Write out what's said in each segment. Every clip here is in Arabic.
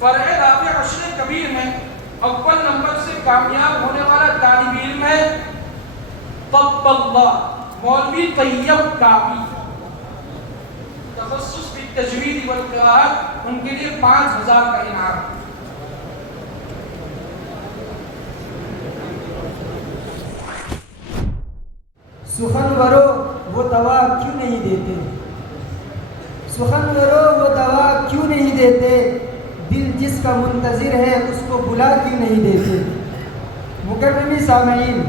فرع رابع عشر کبیر میں اول نمبر سے کامیاب ہونے والا طالب علم ہے طب اللہ مولوی طیب کعبی، تخصص بالتجوید والقراءات، ان کے لیے 5000 کا انعام۔ سخنورو وہ دوا کیوں نہیں دیتے، سخنورو وہ دوا کیوں نہیں دیتے، دل جس کا منتظر ہے اس کو بلا کیوں نہیں دیتے۔ مکرمی سامعین،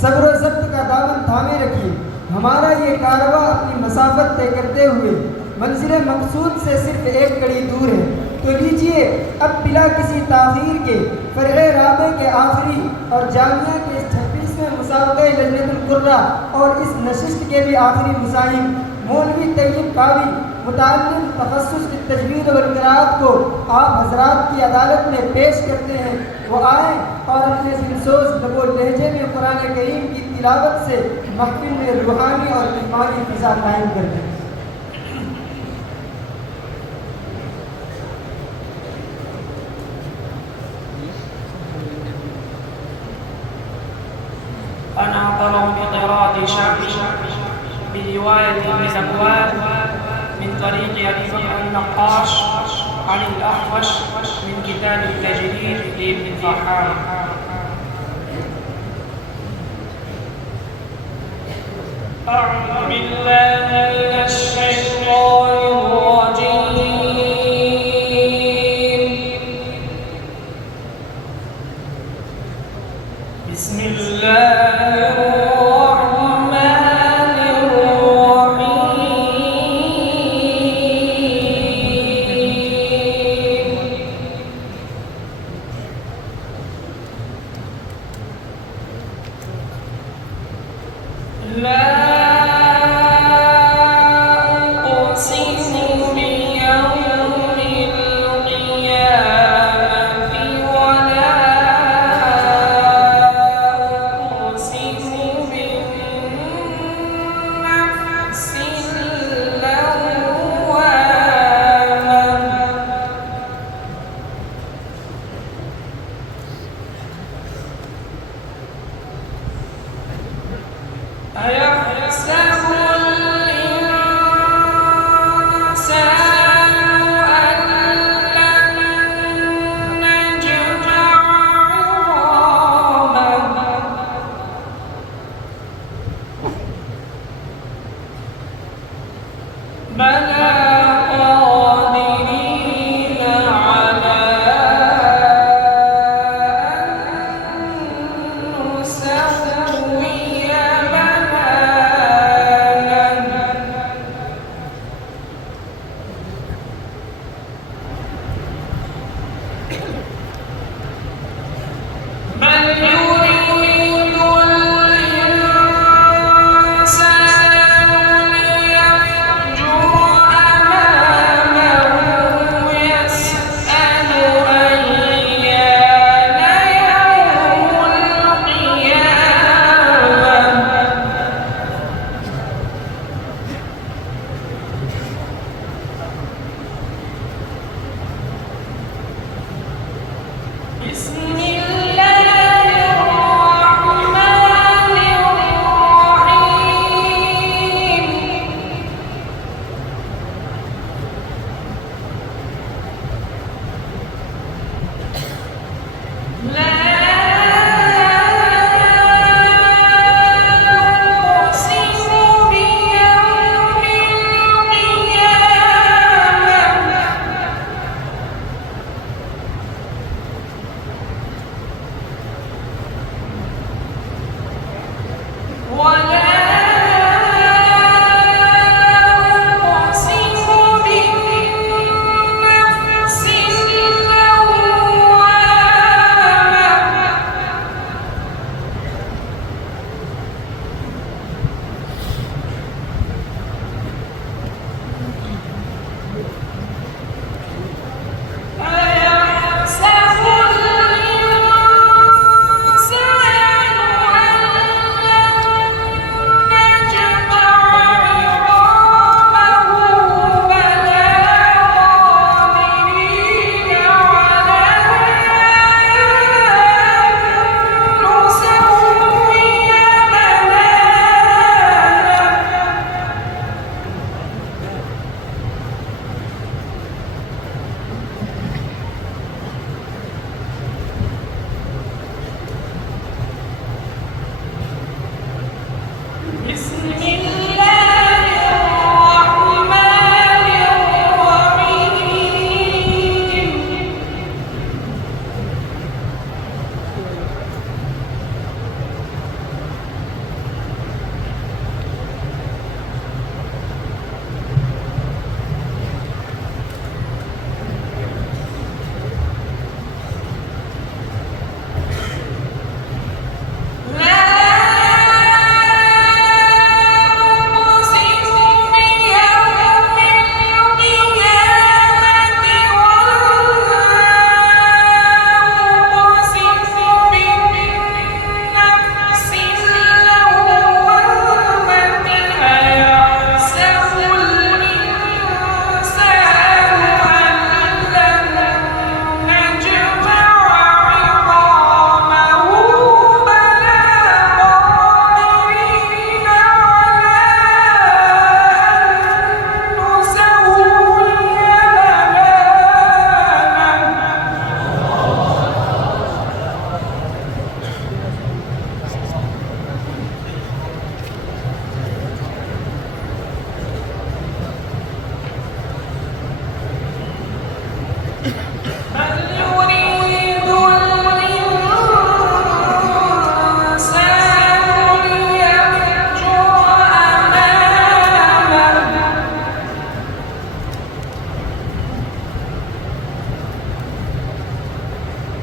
صبر و ضبط کا دامن تھامے رکھیے، ہمارا یہ کارواں اپنی مسافت طے کرتے ہوئے منزل مقصود سے صرف ایک کڑی دور ہے۔ تو لیجئے اب بلا کسی تاخیر کے فرع رابع کے آخری اور جامعہ کے 26ویں مسابقہ لجنۃ القرہ اور اس نشست کے بھی آخری مزاحم مولوی طیب کعبی متعلق تخصص تجوید والقراءات کو آپ حضرات کی عدالت میں پیش کرتے ہیں۔ وہ آئیں اور اپنے دلسوز لب و لہجے میں قرآن کریم کی تلاوت سے محفل میں روحانی اور ایمانی فضا قائم کر دیں۔ أنا أقرأ بقراءة شعبي برواية ابن ذكوان من طريق أبي بكر النقاش عن الأحوش من كتاب التجريد لابن الضحاك. أعوذ بالله من الشيطان الرجيم. بسم الله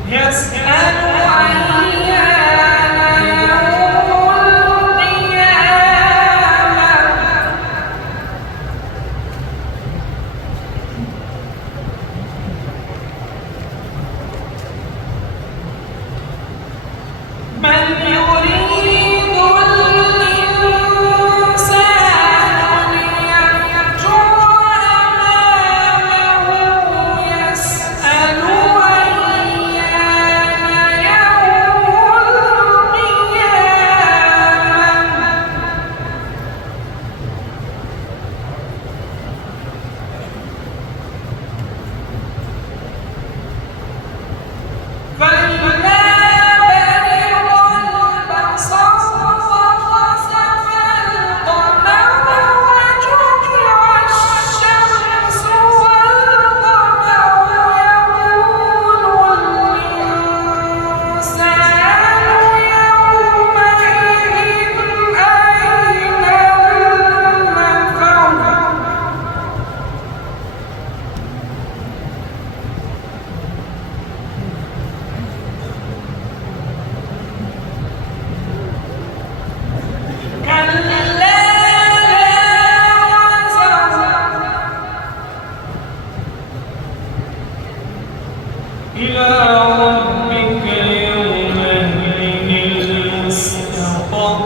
يسأل أيان يوم القيامة بل يريد الإنسان ليفجر أمامه يسأل أيان يوم القيامة فإذا برق البصر وخسف القمر وجمع الشمس والقمر يقول الإنسان يومئذ أين المفر كلا لا وزر إلى ربك يومئذ المستقر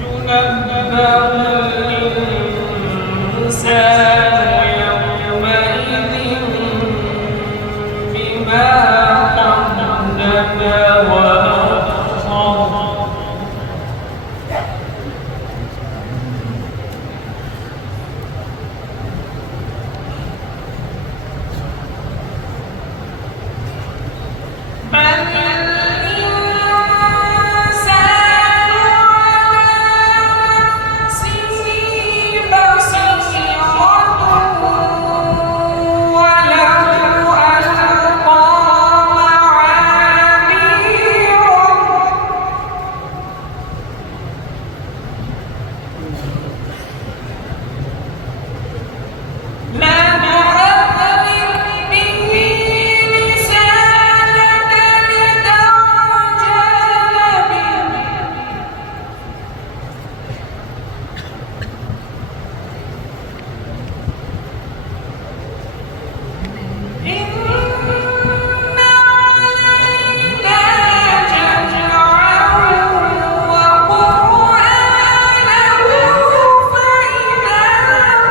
ينبأ الإنسان يومئذ بما قدم وأخر بل الإنسان على نفسه بصيرة ولو ألقى معاذيره لا تحرك به لسانك لتعجل به إن علينا جمعه وقرآنه فإذا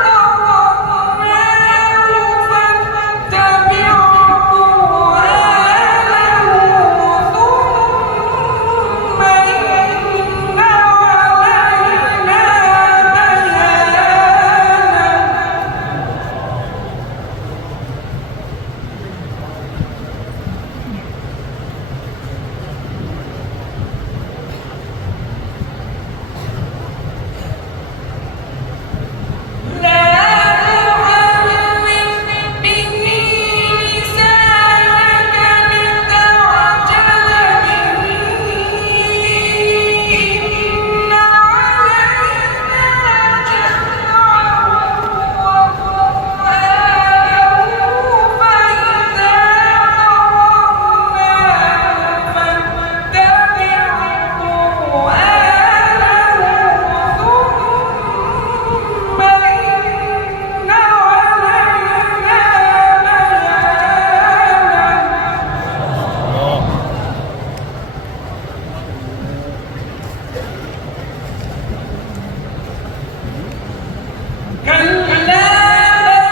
قرأناه فاتبع قرآنه ثم إن علينا بيانه لا تحرك به لسانك لتعجل به إن علينا جمعه وقرآنه فإذا قرأناه فاتبع قرآنه ثم إن علينا بيانه كلا بل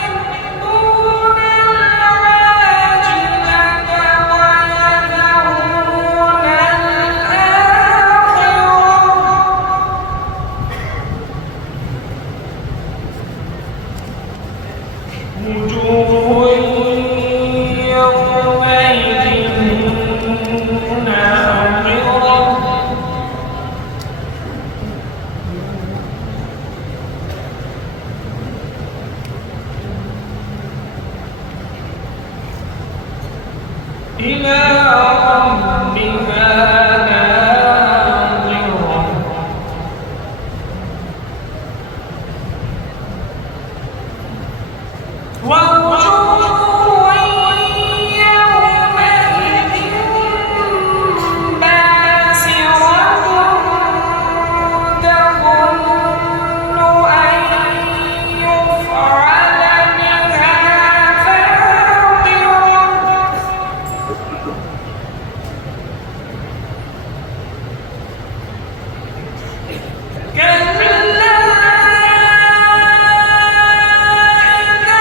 يحبون العاجلة ويذرون الآخرة وجوه يومئذ ناظرة إلى ربها ناظرة ووجوه يومئذ باسرة تظن أن يفعل بها فاقرة كلا إذا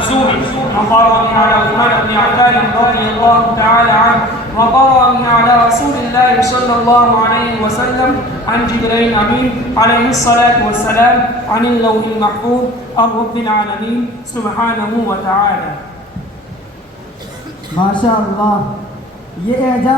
مخزوم وقرأ به على عثمان بن عفان رضي الله تعالى عنه وقرأ به على رسول الله صلى الله عليه وسلم عن جبريل أمين عليه الصلاة والسلام عن اللوح المحفوظ عن رب العالمين سبحانه وتعالى. माशा अल्लाह, ये एजाज़